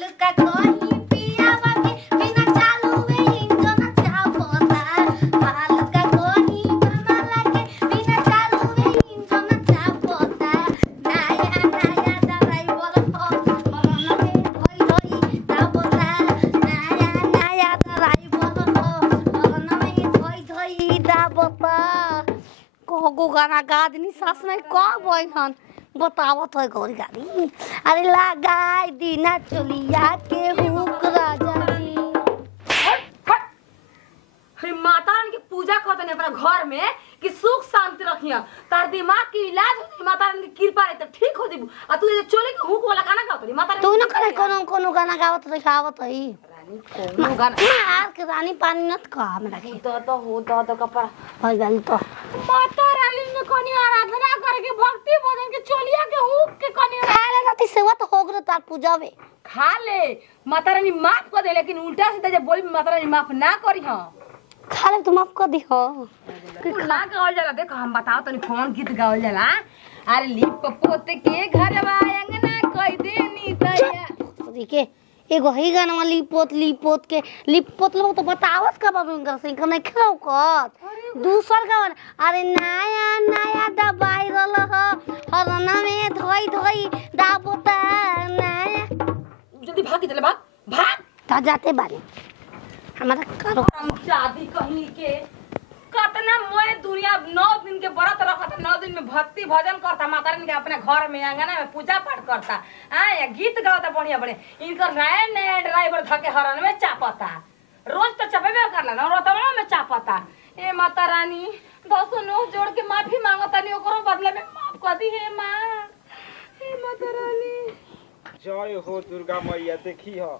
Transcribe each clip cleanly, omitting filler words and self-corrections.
हाल का कोई पिया बाकी बिना चालू में इंजन चापता हाल का कोई मामा के बिना चालू में इंजन चापता नया नया ड्राइवर हो मरना में धोई धोई दाबता नया नया ड्राइवर हो मरना में धोई धोई दाबता को गाना गा दनी सास में का बहन बतावत है गौरी गाड़ी अरे लगाई दीना चोलिया के हुक राजा जी अरे माता रानी की पूजा करते ने अपना घर में कि सुख शांति रखिया तार दिमाग की इलाज होती माता रानी की कृपा रही तो ठीक हो जेबू आ तू ये चोली के हुक वाला गाना गावत रही माता रानी तू न करे कोनो कोनो गाना गावत रखावत है कोनो गाना मार के रानी पानी नत का हमरा के तो कपड़ा हो गई तो माता रानी ने कोनी आराधना करके भक्ति भजन के चोलिया के हुक के कोनी खा ले जाती सेवा तो हो गई तार पूजा में खा ले माता रानी माफ कर दे लेकिन उल्टा सीधा जब बोली माता रानी माफ ना करी हां खा ले तुम माफ कर दी हो कि ना गावल जाला देखो हम बताओ तनी कौन गीत गावल जाला अरे लिप पोते के घरवा अंगना कई देनी तैया देखिए एगो ही गाना में लिपोत के लिपोत लोग तो बतावत का बाबू इनकर से इनकर नहीं खेलो कत दूसर का अरे नया नया दवाई रल ह हरना में धोई धोई दाबोता नया जल्दी भाग चले भाग ता जाते बानी हमारा करो हम शादी कहीं के कतना मोए दुनिया 9 दिन के व्रत रखता 9 दिन में भक्ति भजन करता माता रानी के अपने घर में आंगना में पूजा पाठ करता या गीत गाता बढ़िया बढ़िया इनकर नया नया ड्राइवर धके हरन में चापता रोज तो चपेबे करला ना रोतवा में चापता ए माता रानी दसो नो जोड़ के माफी मांगता नहीं ओकरो बदले में माफ कर दी हे मां हे माता रानी जय हो दुर्गा मैया देखी हो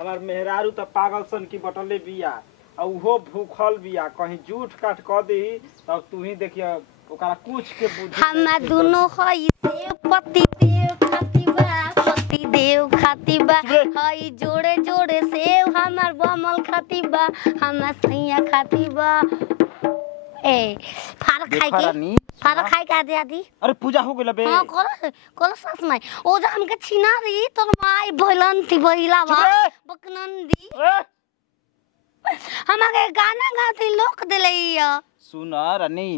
हमार मेहरारू त पागल सन की बटले बिया आ उहो भूखल बिया कहीं जूठ काट क दी तब तू ही देखिए ओकरा कुछ के बुद्धि हमा दोनों हई से पति देव खातिबा हई जोड़े जोड़े सेव हमार बमल खातिबा हमार सैया खातिबा ए फारा खाई का दे आदि अरे पूजा हो गेल बे हां कोला सास माई ओ जा हमके छिना रही तोर माई भइलंती भइलावा बकनंदी हमके गाना गाती लोक देलैया सुन रानी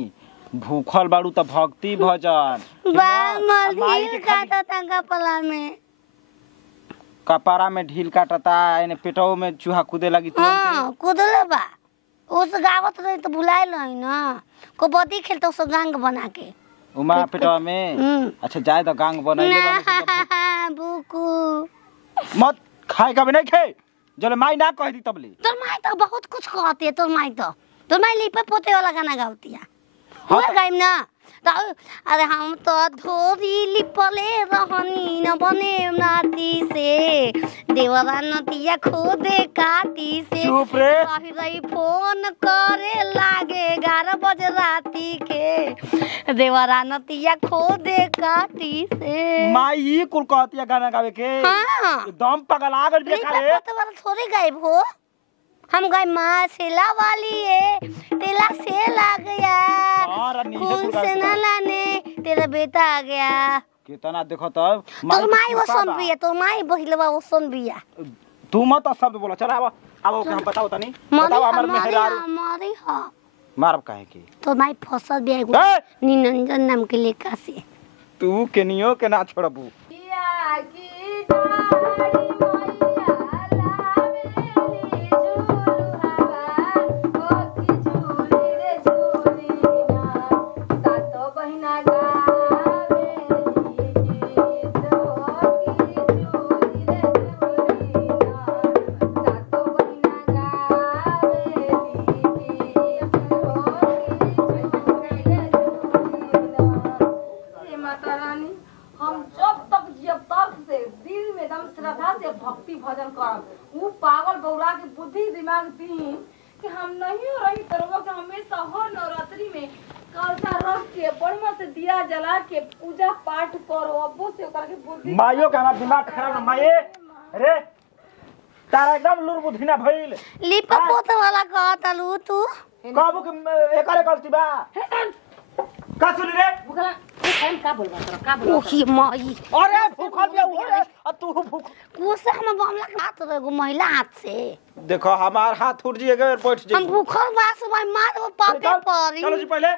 भूखल बाड़ू त भक्ति भजन बा मल काटा तंगा पला में कपारा में ढील काटता एने पेटो में चूहा कूदे लगी तो हां कूदले बा उस गावत रही तो भुलाए नहीं ना कबड्डी खेलते उस गांग बना के उमा पेटवा में अच्छा जाए तो गांग बनाइले ना बुकू मत खाए का नहीं खे जले माई ना कह दी तबले तोर माई तो बहुत कुछ कहती है तोर माई लिपे पोते वाला गाना गाती है हो गाइम ना तो अरे हम तो धोरी लिपले रहनी न बने नाती से देवरा नतिया खोदे काटी से चुप रे रही फोन करे लागे 11 बजे राती के देवरा नतिया खोदे काटी से माई कुल कहती गाना गावे के हां एकदम पगला गल बेकार रे तो बार थोड़ी गायब हो हम गए माँ सेला वाली है तेला से ला गया खून से न लाने तेरा बेटा आ गया कितना देखो तब तोर माई वो सुन भी है तोर माई बहिलवा वो सुन भी है तू मत शब्द बोला चल अब हम बताओ तनी बताओ हमर मेहरारू मारी हां मारब काहे की तो माई फसल भी एगो निरंजन नाम के लेका से तू केनियो के ना छोड़बू किया की डारी भक्ति भजन करब वो पागल बौरा के बुद्धि दिमाग दी कि हम नहीं रही तरवा के हमेशा हर नवरात्रि में कलसा रख के बढ़िया से दिया जला के पूजा पाठ करो अब्बो से ओकर के बुद्धि मायो का दिमाग खराब ना माये रे तारा एकदम लूर बुद्धि ना भइल लिपा पोते वाला कहता लू तू कहबो कि एकरे गलती बा का सुनी रे भूखला हम का बोलबा तोरा का बोलबा ओही माई अरे भूखल बिया रे अब तू भूख कोसे हम बमला के हाथ रे एगो महिला हाथ से देखो हमार हाथ उठ जी एक बार बैठ जी हम भूखल बास भाई मार वो पापे परी चलो जी पहले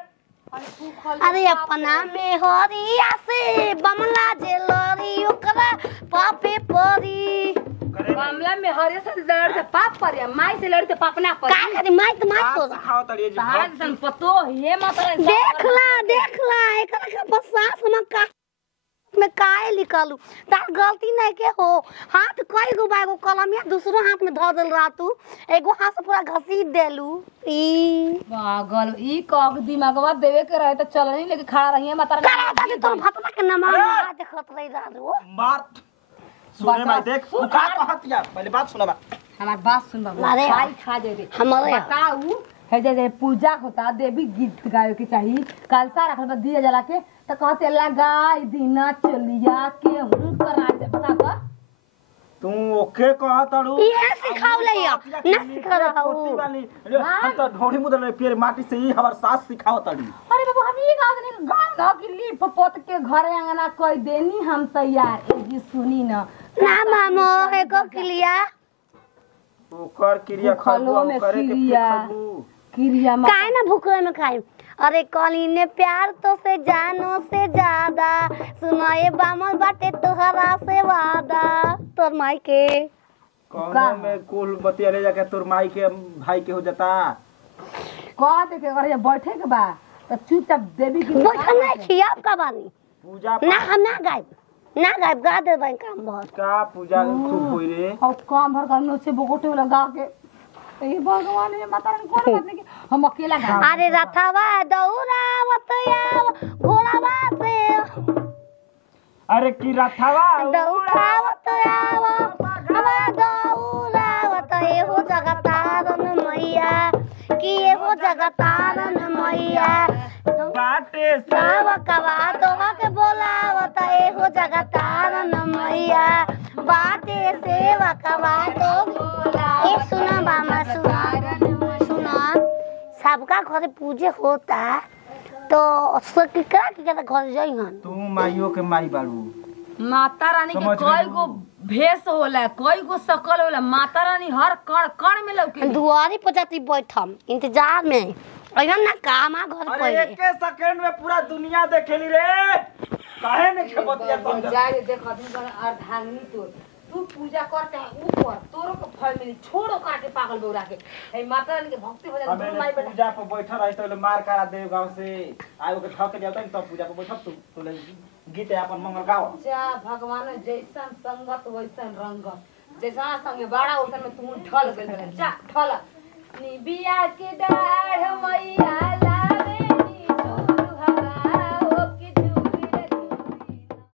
अरे अपना में हरिया से बमला जे लड़ी ओकरा पापे परी मामला में हरे से लड़ से पाप पर माई से लड़ से पाप ना पर का करे माई तो माई को खाओ तड़िए जी साहब सन पतो ये माता देखला एकरा के बसास में का में काहे निकालू तार गलती नहीं के हो हाथ कई गो बागो कलमिया दूसरो हाथ में धर देल रहा तू एगो हाथ से पूरा घसीट देलू ई पागल ई कब दिमागवा देवे के रहे तो चल नहीं लेके खड़ा रही माता करा दादी तोर भतला के नमाज देखत रही दादू मार सुने भाई देख तू का कहत या पहले बात सुना बा हमार बात सुन बाबू अरे खाई खा जे रे हमारे बताऊ है जे पूजा होता देवी गीत गावे के चाहिए कलसा रखल बा दिया जला के तो कहते लगाई दीना चलिया के हूं करा दे बता कर तू ओके कहत अड़ू ये सिखावले या ना सिखा रहा हूं हम तो ढोड़ी मुदर पेड़ माटी से ही हमार सास सिखावत अड़ी अरे बाबू हम ये गाँव ने गाँव न कि ली पोत के घर अंगना कोई देनी हम तैयार ए जी सुनी न ना मामो एको किलिया ओकर क्रिया खालू फलों में करे के क्रिया। खालू काहे क्रिया मा ना भूखे में खाई अरे कली ने प्यार तो से जानो से ज्यादा सुनाए बामल बाटे तोहरा से वादा तोर माई के कौनो में कुल बतिया ले जाके तोर माई के भाई के हो जाता कह दे के अरे बैठे के बा तो चुपचाप देवी की बैठल नहीं खियाब का बानी पूजा ना हम ना गायब गा दे भाई काम बहुत का पूजा खूब होई रे और काम भर करने से बोकोटे लगा के ये भगवान ये माता रानी कौन बात नहीं कि हम अकेला गा अरे रथवा दौड़ावत आव घोड़ावा से अरे की रथवा दौड़ावत आव हवा दौड़ावत एहो जगतारन मैया कि एहो जगतारन मैया बाटे सावकवा दोहा के बोलावत एहो जगतारन मैया बाटे सेवकवा तो ए सुना बामा सुना सबका घरे पूजे होता तो केकरा केकरा घर जइहन तू माइयो के माई बाड़ू माता रानी के समझ कई गई। गो भेष होला कई गो शकल होला माता रानी हर कण कण में लौके दुआरी पर जाती बैठम इंतजार में अइहन ना कामा घर अरे पहिले एक सेकंड में पूरा दुनिया देखेली रे काहे ने खबतिया समझ जाए देख आदमी का अर्धांगिनी तू पूजा कर चाहे ऊपर तोरो को फल मिली छोड़ो काटे पागल बौरा के ए माता रानी के भक्ति भजन हमें तू माई बेटा पूजा पर बैठा रही तो मार करा देव गांव से आयो के ठक जाता तब पूजा पर बैठब तू ले गीत अपन मंगल गाओ जा भगवान जैसन संगत वैसन रंगत जैसा संगे बड़ा ओसन में तू ढल गेल जा ढल निबिया के डार